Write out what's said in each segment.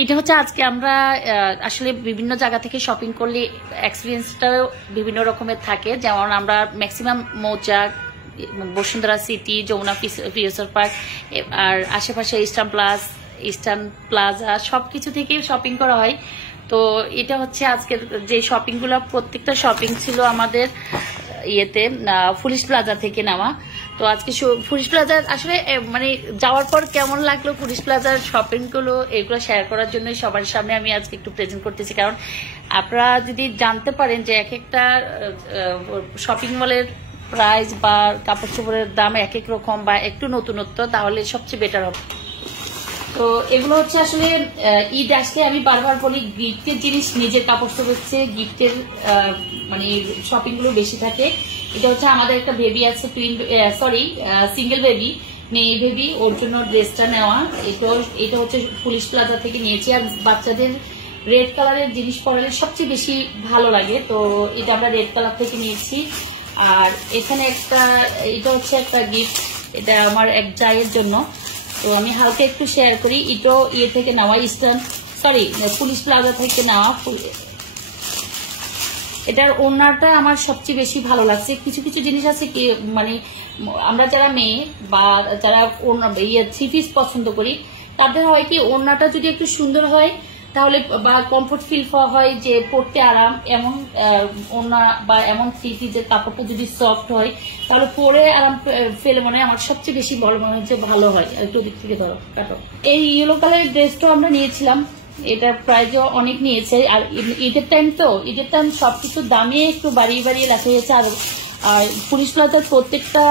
এটা হচ্ছে আজকে আমরা আসলে বিভিন্ন জায়গা থেকে শপিং করলে এক্সপিরিয়েন্সটাও বিভিন্ন রকমের থাকে। যেমন আমরা maximum Mouchak, Bashundhara city, Jamuna future park আর আশেপাশে ইস্টার্ন প্লাজা সবকিছু থেকে শপিং করা হয়। তো এটা হচ্ছে আজকের যে শপিংগুলো, প্রত্যেকটা শপিং ছিল আমাদের ইয়েতে পুলিশ প্লাজা থেকে নেওয়া। তো আজকে পুলিশ প্লাজার আসলে মানে যাওয়ার পর কেমন লাগলো পুলিশ প্লাজার শপিং গুলো, এগুলো শেয়ার করার জন্য সবার সামনে আমি আজকে একটু প্রেজেন্ট করতেছি। কারণ আপনারা যদি জানতে পারেন যে এক একটা শপিং মলের প্রাইস বা কাপড় চোপড়ের দাম এক এক রকম বা একটু নতুনত্ব, তাহলে সবচেয়ে বেটার হবে। তো এগুলো হচ্ছে আসলে ঈদ আসলে আমি বারবার বলি, গিফটের জিনিস নিজের কাপড় চোপড় চেয়ে গিফটের মানে শপিং গুলো বেশি থাকে। এটা হচ্ছে আমাদের একটা বেবি আছে, সিঙ্গেল বেবি, মেয়ে বেবি, ওর জন্য ড্রেসটা নেওয়া। এটা হচ্ছে পুলিশ প্লাজা থেকে নিয়েছি। আর বাচ্চাদের রেড কালারের জিনিস পরলে সবচেয়ে বেশি ভালো লাগে, তো এটা আমরা রেড কালার থেকে নিয়েছি। আর এখানে এটা হচ্ছে একটা গিফট, এটা আমার এক জায়ের জন্য। তো আমি হালকা একটু শেয়ার করি। এটাও ইয়ে থেকে নেওয়া, পুলিশ প্লাজা থেকে নেওয়া। এটার ওড়নাটা আমার সবচেয়ে বেশি ভালো লাগছে। কিছু কিছু জিনিস আছে কি, মানে আমরা যারা মেয়ে বা যারা থ্রি পিস পছন্দ করি, তাদের হয় কি ওড়নাটা যদি একটু সুন্দর হয় তাহলে, বা কমফোর্ট ফিল হয়, যে পরতে আরাম, এমন ওড়না বা এমন থ্রি পিসের কাপড়টা যদি সফট হয় তাহলে পরে আরাম ফেলে মনে হয় আমার সবচেয়ে বেশি বড় মনে হচ্ছে ভালো হয়। একটু দিক থেকে ধরো কাটো। এই ইয়েলো কালারের ড্রেসটাও আমরা নিয়েছিলাম, এটার প্রাইসও অনেক নিয়েছে। আর ঈদের টাইম সবকিছুর দামে একটু বাড়িয়ে রাখা হয়েছে। আর পুলিশ প্লাজার প্রত্যেকটা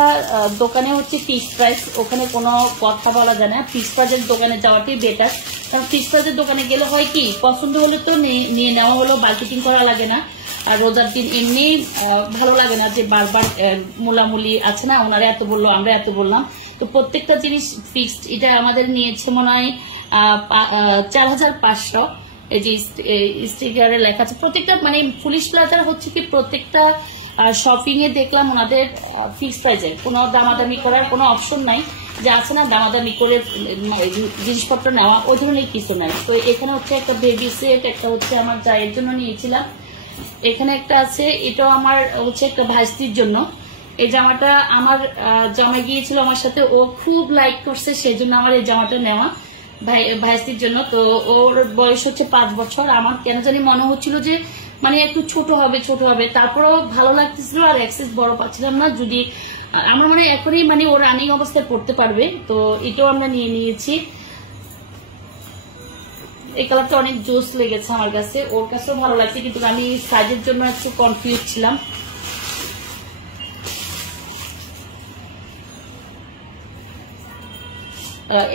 দোকানে হচ্ছে ফিক্সড প্রাইস, ওখানে কোনো কথা বলা যায় না। ফিক্সড প্রাইজের দোকানে যাওয়াটাই বেটার, কারণ ফিক্সড প্রাইজের দোকানে গেলে হয় কি, পছন্দ হলে তো নিয়ে নেওয়া হলো, মার্কেটিং করা লাগে না। আর রোজার দিন এমনি ভালো লাগে না যে বারবার মুলামুলি আছে না, ওনারা এত বললো আমরা এত বললাম। তো প্রত্যেকটা জিনিস ফিক্সড। এটা আমাদের নিয়েছে মনে হয় 4500। এই যে স্টিকারে লেখা আছে প্রত্যেকটা, মানে পুলিশ প্লাজার হচ্ছে কি প্রত্যেকটা শপিং এ দেখলাম ওনাদের ফিক্সড প্রাইসে, কোনো দামাদামি করার কোনো অপশন নাই, যে আছে না দামাদামি করে জিনিসপত্র নেওয়া, ওই ধরনের কিছু নাই। তো এখানে হচ্ছে একটা বেবি সেট, একটা হচ্ছে আমার জায়ের জন্য নিয়েছিলাম। এখানে একটা আছে, এটাও আমার হচ্ছে একটা ভাইস্তির জন্য। এই জামাটা আমার জামাই গিয়েছিল আমার সাথে, ও খুব লাইক করছে, সেই জন্য আমার এই জামাটা নেওয়া ভাইস্তির জন্য। তো ওর বয়স হচ্ছে 5 বছর। আমার কেন জানি মনে হচ্ছিল যে মানে একটু ছোট হবে, তারপরেও ভালো লাগতেছিল, আর এক্সেস বড় পাচ্ছিলাম না। যদি আমার মনে হয় এখনই মানে ও রানিং অবস্থায় পড়তে পারবে। তো এটাও আমরা নিয়ে নিয়েছি। এই কালারটা অনেক জোস লেগেছে আমার কাছে, ওর কাছেও ভালো লাগছে, কিন্তু আমি সাইজের জন্য একটু কনফিউজ ছিলাম।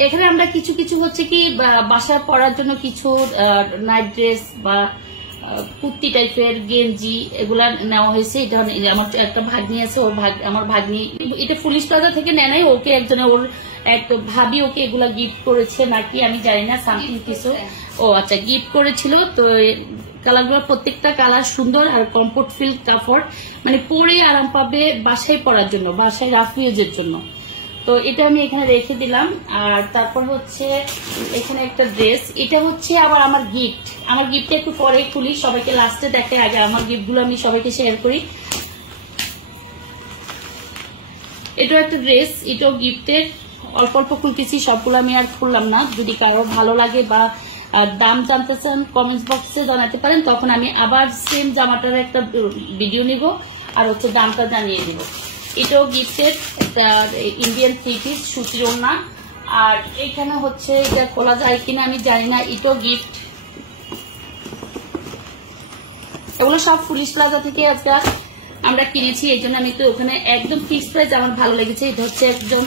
এখানে আমরা কিছু হচ্ছে কি বাসায় পরার জন্য কিছু নাইট ড্রেস বা কুর্তি টাইপের গেঞ্জি এগুলা নেওয়া হয়েছে। এটা আমার একটা ভাগ্নি আছে, আমার ভাগ্নি এটা পুলিশ প্লাজা থেকে নেয় নাই, ওকে একজনে ওর এক ভাবি ওকে এগুলা গিফট করেছে নাকি আমি জানি না, সামথিং কিছু। ও আচ্ছা, গিফট করেছিল। তো কালারগুলো প্রত্যেকটা কালার সুন্দর আর কমফোর্ট ফিল কাপড়, মানে পরে আরাম পাবে বাসায় পরার জন্য, বাসায় রাফ ইউজের জন্য। তো এটা আমি এখানে রেখে দিলাম। আর তারপর হচ্ছে এখানে একটা ড্রেস, এটা হচ্ছে আবার আমার গিফটটা একটু পরে খুলি, সবাইকে লাস্টে দেখে, আগে আমার গিফটগুলো আমি সবাইকে শেয়ার করি। এটাও একটা ড্রেস, এটাও গিফটের, অল্প খুলতেছি, সবগুলো আমি আর খুললাম না। যদি কারো ভালো লাগে বা দাম জানতে চান কমেন্টস বক্সে জানাতে পারেন, তখন আমি আবার সেম জামাটার একটা ভিডিও নিব আর হচ্ছে দামটা জানিয়ে দিব। এটাও গিফটের, একটা ইন্ডিয়ান থ্রি পিস সুতির ওড়না। আর এখানে হচ্ছে এটা খোলা যায় কিনা আমি জানি না, এটাও গিফট। এগুলো সব পুলিশ প্লাজা থেকে আজকে আমরা কিনেছি, এই জন্য আমি তো ওখানে একদম ফিক্সড প্রাইস আমার ভালো লেগেছে। এটা হচ্ছে একদম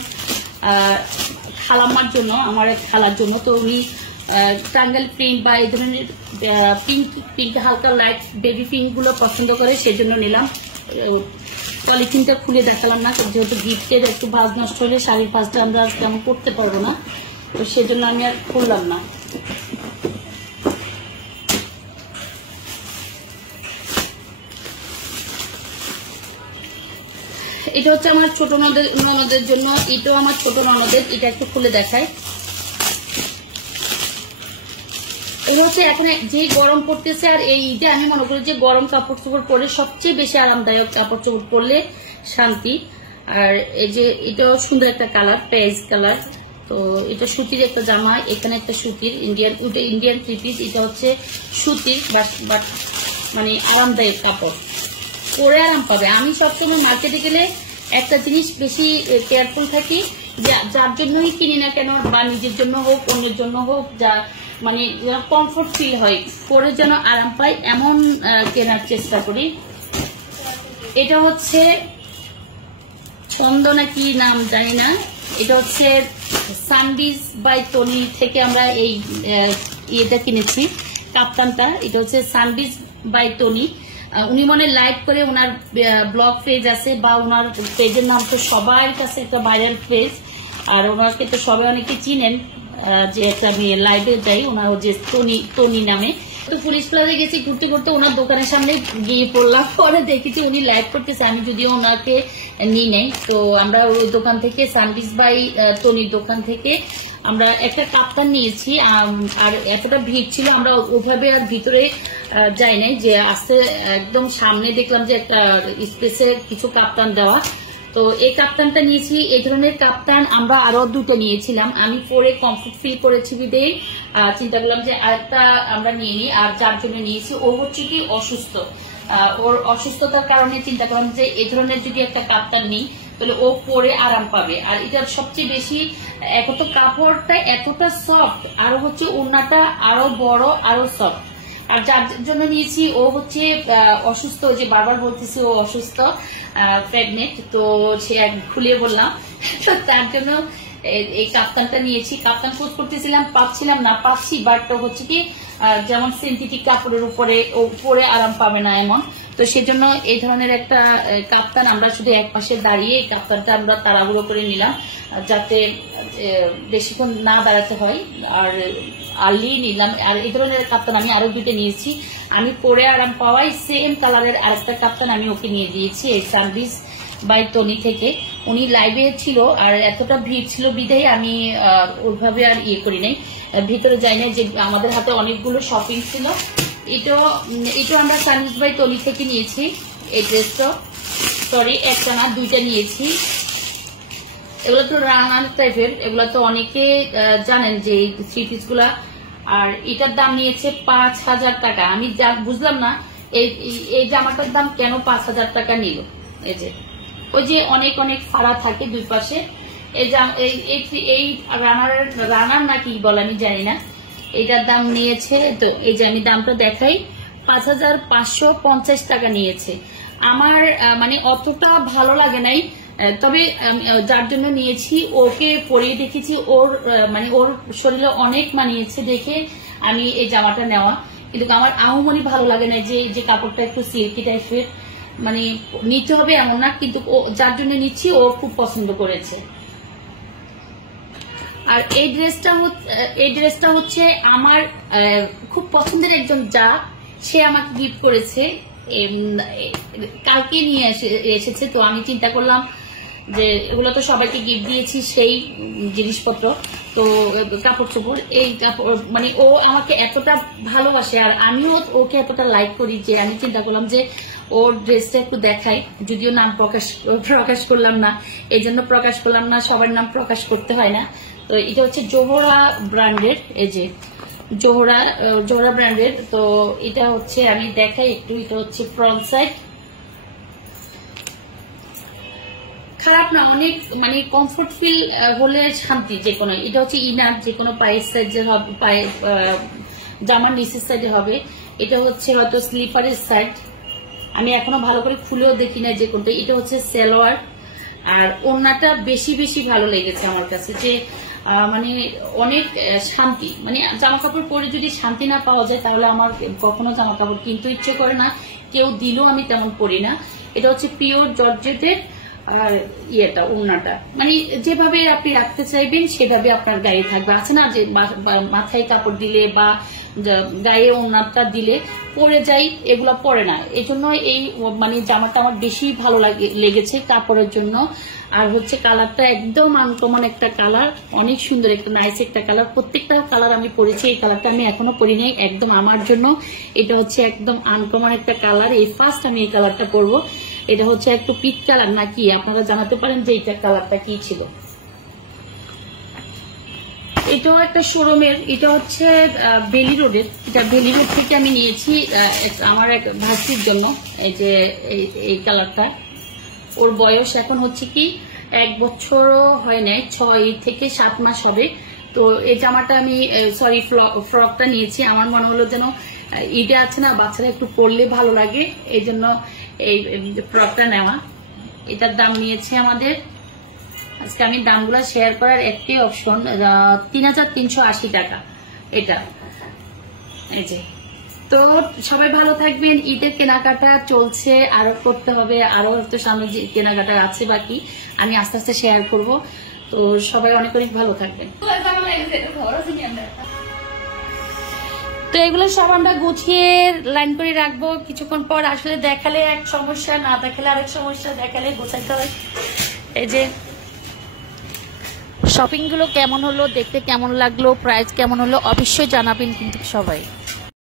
খালাম্মার জন্য, আমার এক খালার জন্য। তো উনি টাঙ্গেল পিঙ্ক বা এই ধরনের পিঙ্ক হালকা লাইট বেবি পিঙ্ক গুলো পছন্দ করে, সেজন্য নিলাম। পলিথিনটা খুলে দেখালাম না, যেহেতু গিফটের একটু ভাঁজ নষ্ট হলে শাড়ির ভাঁজটা আমরা তেমন করতে পারবো না, তো সেজন্য আমি আর খুললাম না। এটা হচ্ছে আমার ছোট ননদের জন্য, এটাও আমার ছোট ননদের, এটা একটু খুলে দেখায়। এই হচ্ছে এখন যে গরম পড়তেছে, আর এই যে আমি মনে করি যে গরম কাপড় চোপড় পরে সবচেয়ে বেশি আরামদায়ক কাপড় চোপড় পরলে শান্তি। আর এই যে এটাও সুন্দর একটা কালার, পেজ কালার। তো এটা সুতির একটা জামা, এখানে একটা সুতির ইন্ডিয়ান থ্রি পিস। এটা হচ্ছে সুতির বাট মানে আরামদায়ক কাপড়, পরে আরাম পাবে। আমি সবসময় মার্কেটে গেলে একটা জিনিস বেশি কেয়ারফুল থাকি, যার জন্যই কিনি না কেন, বা নিজের জন্য হোক অন্যের জন্য হোক, যা মানে কমফোর্ট ফিল হয়, পরে যেন আরাম পাই এমন কেনার চেষ্টা করি। এটা হচ্ছে ছন্দ না কি নাম জানি না, এটা হচ্ছে সানবিজ বাই টনি থেকে আমরা এই ইয়েটা কিনেছি, কাপ্তানটা। এটা হচ্ছে সানবিজ বাই টনি। উনি মনে লাইভ করে, ওনার ব্লগ পেজ আছে, বা ওনার পেজের নাম তো সবার কাছে একটা ভাইরাল পেজ, আর ওনাকে তো সবাই অনেকে চিনেন, যে একটা আমি লাইভে যাই ওনার যে টনি নামে। তো পুলিশ প্লাজে গেছি ঘুরতে ঘুরতে, ওনার দোকানের সামনে গিয়ে পড়লাম, পরে দেখেছি উনি লাইভ করতেছে, আমি যদিও ওনাকে নিই নাই। তো আমরা ওই দোকান থেকে, সানবিজ বাই টনির দোকান থেকে আমরা একটা কাপ্তান নিয়েছি। আর এতটা ভিড় ছিল, আমরা ওভাবে আর ভিতরে যাই নাই, যে আসতে একদম সামনে দেখলাম যে একটা স্পেসে কিছু কাপ্তান দেওয়া। তো এই কাপ্তানটা নিয়েছি। এই ধরনের কাপ্তান আমরা আরো দুটো নিয়েছিলাম, আমি পরে কমফোর্ট ফিল করেছি বিদেই চিন্তা করলাম যে আরেকটা আমরা নিয়ে নিই। আর যার জন্য নিয়েছি, ও হচ্ছে কি অসুস্থ, ওর অসুস্থতার কারণে চিন্তা করলাম যে এই ধরনের যদি একটা কাপ্তান নিই তাহলে ও পরে আরাম পাবে। আর এটার সবচেয়ে বেশি এক তো কাপড়টা এতটা সফট, আরো হচ্ছে ওড়নাটা আরো বড়, আরো সফট। আর যার জন্য নিয়েছি, ও হচ্ছে অসুস্থ, যে বারবার বলতেছি ও অসুস্থ, প্রেগনেন্ট। তো সে খুলে বললাম, তো তার জন্য এই কাপ্তানটা নিয়েছি। কাপ্তান খোঁজ করতেছিলাম, পাচ্ছিলাম না, পাচ্ছি, বাট হচ্ছে কি যেমন সিনথেটিক কাপড়ের উপরে ও পরে আরাম পাবে না এমন। তো সেজন্য এই ধরনের একটা কাপ্তান আমরা শুধু এক পাশে দাঁড়িয়ে এই কাপ্তানটা আমরা তাড়াহুড়ো করে নিলাম, যাতে বেশিক্ষণ না দাঁড়াতে হয়, আর আর্লি নিলাম। আর এই ধরনের কাপ্তান আমি আরো দুটো নিয়েছি, আমি পরে আরাম পাওয়াই সেম কালারের আরেকটা কাপ্তান আমি ওকে নিয়ে দিয়েছি এই সানবিজ বাই টনি থেকে। উনি লাইভে ছিল, আর এতটা ভিড় ছিল বিধায় আমি ওইভাবে আর ইয়ে করি নাই, ভিতরে যাই না, যে আমাদের হাতে অনেকগুলো শপিং ছিল। এটাও আমরা সানবিজ বাই টনি থেকে নিয়েছি। এই ড্রেসটা একটা না, দুইটা নিয়েছি। এগুলো তো রানার টাইপের, এগুলো তো অনেকে জানেন যে থ্রি পিস গুলা। আর এটার দাম নিয়েছে 5,000 টাকা। আমি বুঝলাম না এই জামাটার দাম কেন 5,000 টাকা নিল। এই যে ওই যে অনেক অনেক ফাড়া থাকে দুই পাশে, এই রানার নাকি বলে আমি জানি না, এইটার দাম নিয়েছে। তো এই যে আমি দামটা দেখাই, 5,550 টাকা নিয়েছে। আমার মানে অতটা ভালো লাগে নাই, তবে যার জন্য নিয়েছি ওকে পরিয়ে দেখেছি, ওর মানে ওর শরীরে অনেক মানিয়েছে দেখে আমি এই জামাটা নেওয়া। কিন্তু আমার আহমনি ভালো লাগে না, যে কাপড়টা একটু সিল্কি টাইপের, মানে নিতে হবে এমন না, কিন্তু যার জন্য নিচ্ছি ও খুব পছন্দ করেছে। আর এই ড্রেসটা হচ্ছে আমার খুব পছন্দের একজন যা, সে আমাকে গিফট করেছে, কালকে নিয়ে এসেছে। তো আমি চিন্তা করলাম যে এগুলো তো সবাইকে গিফট দিয়েছি সেই জিনিসপত্র, তো কাপড় চোপড়, এই কাপড় মানে ও আমাকে এতটা ভালোবাসে আর আমিও ওকে এতটা লাইক করি, যে আমি চিন্তা করলাম যে ওর ড্রেসটা একটু দেখাই। যদিও নাম প্রকাশ করলাম না, এই জন্য প্রকাশ করলাম না, সবার নাম প্রকাশ করতে হয় না। তো এটা হচ্ছে জোহরা ব্র্যান্ডের, এই যে জোহরা ব্র্যান্ডের। তো এটা হচ্ছে আমি দেখাই একটু, এটা হচ্ছে ফ্রন্ট সাইড, খারাপ না, অনেক মানে কমফোর্ট ফিল হলে শান্তি যে কোনো। এটা হচ্ছে ইনার, যে কোনো পায়ের সাইজের হবে, পায়ে জামার নিচের সাইডে হবে। এটা হচ্ছে হয়তো স্লিপারের সাইড, আমি এখনো ভালো করে খুলেও দেখি না যে কোনটা। এটা হচ্ছে সালোয়ার, আর ওড়নাটা বেশি ভালো লেগেছে আমার কাছে, যে মানে অনেক শান্তি। মানে জামা কাপড় পরে যদি শান্তি না পাওয়া যায় তাহলে আমার কখনো জামা কাপড় কিনতে ইচ্ছে করে না, কেউ দিলেও আমি তেমন পরি না। এটা হচ্ছে পিওর জর্জেটের, আর ইয়েটা ওড়নাটা মানে যেভাবে আপনি রাখতে চাইবেন সেভাবে আপনার গায়ে থাকবে। আছে না যে মাথায় কাপড় দিলে বা গায়ে ওড়নাটা দিলে পরে যাই, এগুলো পরে না। এই জন্য এই মানে জামাটা আমার বেশি ভালো লেগেছে কাপড়ের জন্য। আর হচ্ছে কালারটা একদম আনকমন একটা কালার, অনেক সুন্দর একটা নাইস একটা কালার। প্রত্যেকটা কালার আমি পরেছি, এই কালারটা আমি এখনো পরি নাই, একদম আমার জন্য এটা হচ্ছে একদম আনকমন একটা কালার। এই ফার্স্ট আমি এই কালারটা পরবো। এটা হচ্ছে একটু পিচ কালার নাকি, আপনারা জানাতে পারেন যে এইটার কালারটা কি ছিল। এটাও একটা শোরুমের, এটা হচ্ছে বেলি রোডের, এটা বেলি রোড থেকে আমি নিয়েছি আমার এক ভাস্তির জন্য। এই যে এই কালারটা, ওর বয়স এখন হচ্ছে কি 1 বছরও হয় নাই, 6 থেকে 7 মাস হবে। তো এই জামাটা আমি সরি ফ্রকটা নিয়েছি, আমার মনে হলো যেন ঈদে আছে না বাচ্চারা একটু পরলে ভালো লাগে, এই জন্য এই ফ্রকটা নেওয়া। এটার দাম নিয়েছে আমাদের, আজকে আমি দামগুলো শেয়ার করার একটাই অপশন, 3380 টাকা এটা। এই যে, তো সবাই ভালো থাকবেন। ঈদের কেনাকাটা চলছে, আরো করতে হবে, আরো তো সামনে যে কেনাকাটা আছে বাকি, আমি আস্তে আস্তে শেয়ার করব। তো সবাই অনেক অনেক ভালো থাকবেন। তো এগুলো সব আমরা গুছিয়ে লাইন করে রাখবো, কিছুক্ষণ পর আসলে দেখালে এক সমস্যা, না দেখালে আরেক সমস্যা, দেখালে গোছাইতে হয়। এই যে শপিং গুলো কেমন হলো, দেখতে কেমন লাগলো, প্রাইস কেমন হলো অবশ্যই জানাবেন কিন্তু সবাই।